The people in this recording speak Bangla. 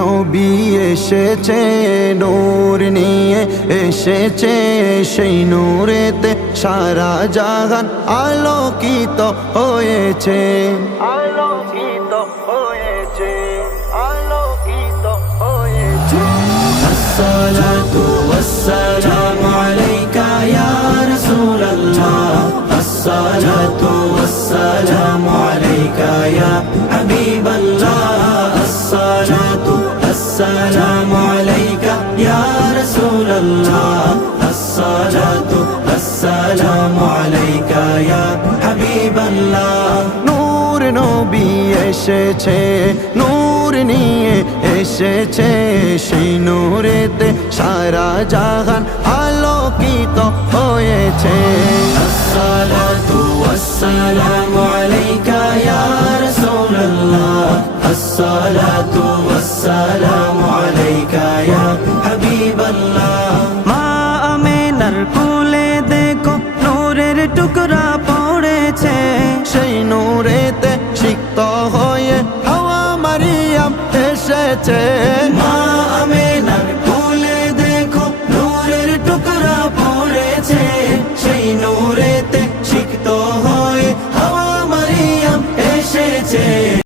নবী এসেছে নূর নিয়ে এসেছে, সেই নূরেতে সারা জাহান আলোকিত হয়েছে, আলোকিত হয়েছে, আলোকিত হয়েছে। আসসালাতু ওয়াসসালামু আলাইকা ইয়া রাসূলাল্লাহ, আসসালাতু ওয়াসসালামু আলাইকা ইয়া হাবিবাল্লাহ, আসসালাতু ওয়াসসালামু আলাইকা ইয়া রাসূলাল্লাহ, আসসালাতু ওয়াসসালামু আলাইকা ইয়া হাবিবাল্লাহ। নূর নবী এসেছে নূর নিয়ে এসেছে, সেই নূরেতে সারা জাহান আলোকিত হয়েছে। আসসালাতু ওয়াসসালামু আলাইকা ইয়া রাসূলাল্লাহ, আসসালাতু ওয়াসসালামু আলাইকা ইয়া হাবিবাল্লাহ। মা আমেনার কোলে দেখো নূরের টুকরা পড়েছে, সেই নূরেতে সিক্ত হয়ে হাওয়া মারিয়াম এসেছে। মা